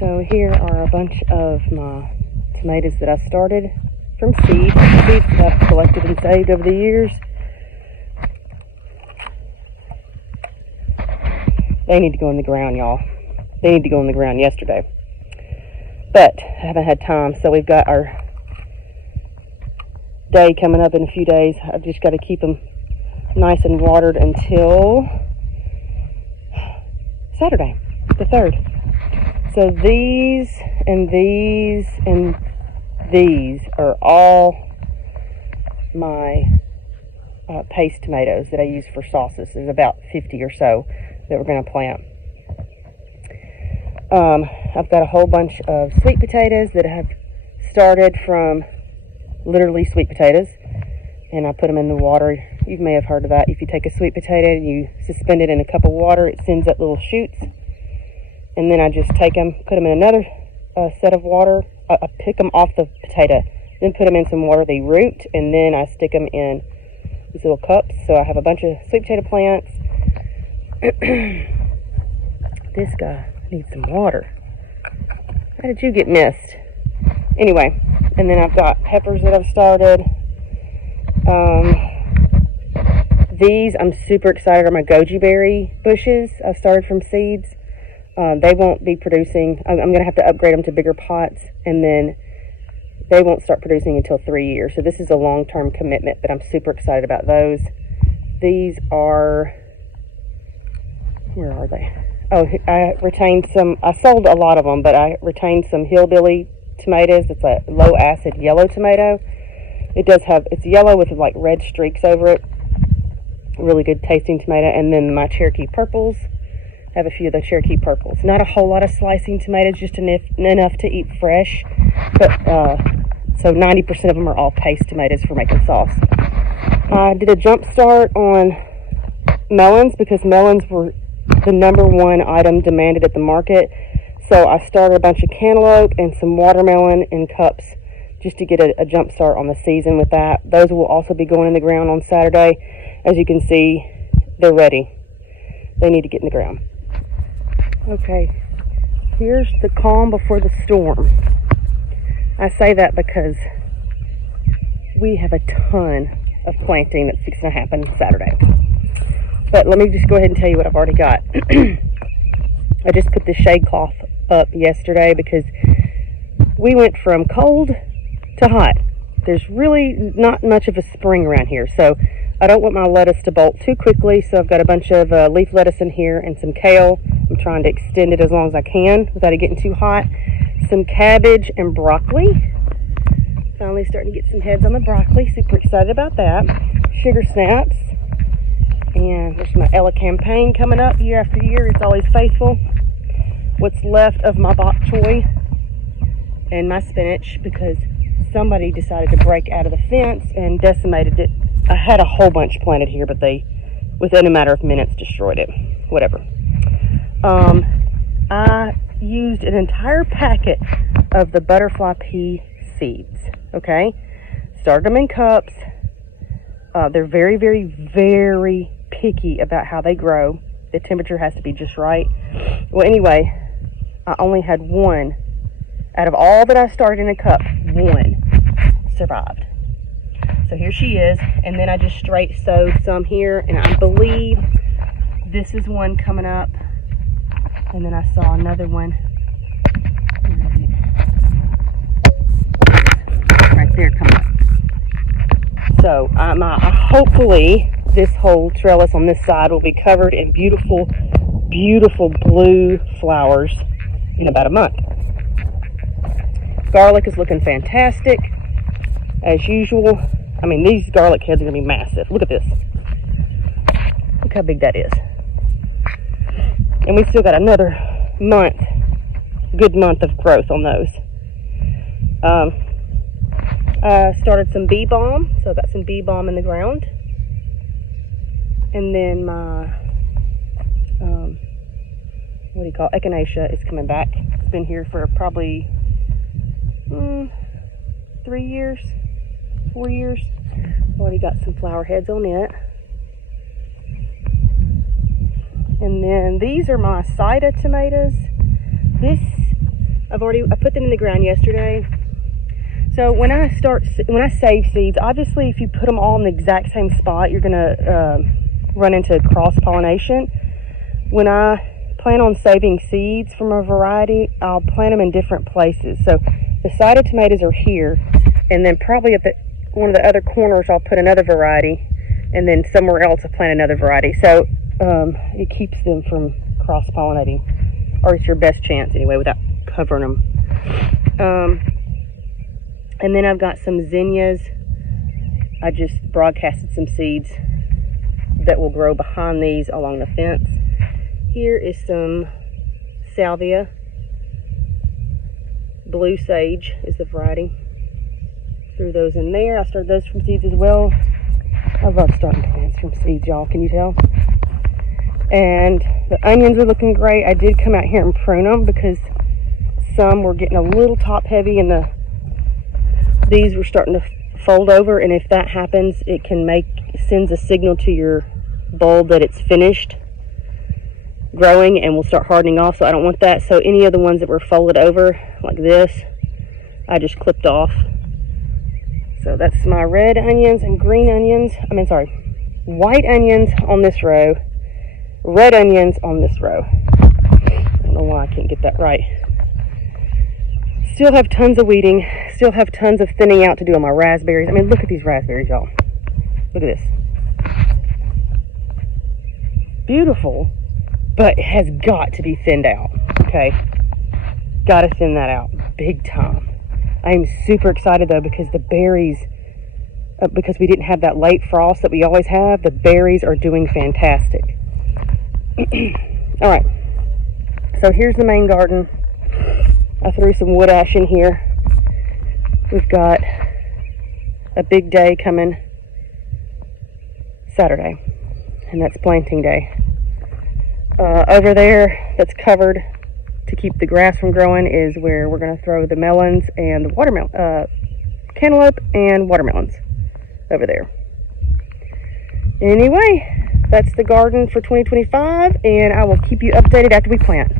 So here are a bunch of my tomatoes that I started from seeds that I've collected and saved over the years. They need to go in the ground, y'all. They need to go in the ground yesterday. But I haven't had time, so we've got our day coming up in a few days. I've just got to keep them nice and watered until Saturday, the 3rd. So these and these and these are all my paste tomatoes that I use for sauces. There's about 50 or so that we're going to plant. I've got a whole bunch of sweet potatoes that have started from literally sweet potatoes, and I put them in the water. You may have heard of that. If you take a sweet potato and you suspend it in a cup of water, it sends up little shoots. And then I just take them, put them in another set of water. I pick them off the potato, then put them in some water. They root, and then I stick them in these little cups. So I have a bunch of sweet potato plants. This guy needs some water. How did you get missed? Anyway, and then I've got peppers that I've started. These I'm super excited are my goji berry bushes. I've started from seeds. They won't be producing. I'm going to have to upgrade them to bigger pots, and then they won't start producing until 3 years. So this is a long-term commitment, but I'm super excited about those. These are, where are they? Oh, I retained some. I sold a lot of them, but I retained some hillbilly tomatoes. It's a low-acid yellow tomato. It does have, it's yellow with like red streaks over it. Really good tasting tomato. And then my Cherokee purples. I have a few of the Cherokee purples. Not a whole lot of slicing tomatoes, just enough to eat fresh. But so 90% of them are all paste tomatoes for making sauce. I did a jump start on melons because melons were the #1 item demanded at the market. So I started a bunch of cantaloupe and some watermelon in cups just to get a jump start on the season with that. Those will also be going in the ground on Saturday. As you can see, they're ready. They need to get in the ground. Okay, here's the calm before the storm. I say that because we have a ton of planting that's fixing to happen Saturday. But let me just go ahead and tell you what I've already got. I just put the shade cloth up yesterday because we went from cold to hot. There's really not much of a spring around here, so I don't want my lettuce to bolt too quickly, so I've got a bunch of leaf lettuce in here and some kale. I'm trying to extend it as long as I can without it getting too hot. Some cabbage and broccoli. Finally starting to get some heads on the broccoli. Super excited about that. Sugar snaps. And there's my Ella campaign coming up year after year. It's always faithful. What's left of my bok choy and my spinach because somebody decided to break out of the fence and decimated it. I had a whole bunch planted here, but they, within a matter of minutes, destroyed it. Whatever. I used an entire packet of the butterfly pea seeds. Okay? Started them in cups. They're very, very, very picky about how they grow. The temperature has to be just right. Well, anyway, I only had one. Out of all that I started in a cup, one survived. So here she is, and then I just straight sowed some here, and I believe this is one coming up, and then I saw another one right there coming up. So hopefully this whole trellis on this side will be covered in beautiful, beautiful blue flowers in about a month. Garlic is looking fantastic, as usual. I mean, these garlic heads are going to be massive. Look at this. Look how big that is. And we still got another month, good month of growth on those. I started some bee balm, so I got some bee balm in the ground. And then my, what do you call it? Echinacea is coming back. It's been here for probably 3 years. 4 years. Already got some flower heads on it. And then these are my Sida tomatoes. This I put them in the ground yesterday. So when I save seeds, obviously if you put them all in the exact same spot, you're gonna run into cross-pollination. When I plan on saving seeds from a variety, I'll plant them in different places. So the cider tomatoes are here, and then probably at one of the other corners I'll put another variety, and then somewhere else I'll plant another variety. So it keeps them from cross-pollinating, or it's your best chance anyway, without covering them. And then I've got some zinnias. I just broadcasted some seeds that will grow behind these along the fence. Here is some salvia. Blue sage is the variety. Threw those in there. I started those from seeds as well. I love starting plants from seeds, y'all. Can you tell? And the onions are looking great. I did come out here and prune them because some were getting a little top heavy, and these were starting to fold over, and if that happens, it sends a signal to your bulb that it's finished growing and will start hardening off. So I don't want that. So any of the ones that were folded over like this, I just clipped off. So that's my red onions and green onions. White onions on this row, red onions on this row. I don't know why I can't get that right. Still have tons of weeding, still have tons of thinning out to do on my raspberries. I mean, look at these raspberries, y'all. Look at this. Beautiful, but it has got to be thinned out, okay? Got to thin that out big time. I am super excited though, because the berries, because we didn't have that late frost that we always have, the berries are doing fantastic. All right, so here's the main garden. I threw some wood ash in here. We've got a big day coming Saturday, and that's planting day. Over there, that's covered to keep the grass from growing, is where we're going to throw the melons and the watermelon, cantaloupe and watermelons over there. Anyway, that's the garden for 2025, and I will keep you updated after we plant.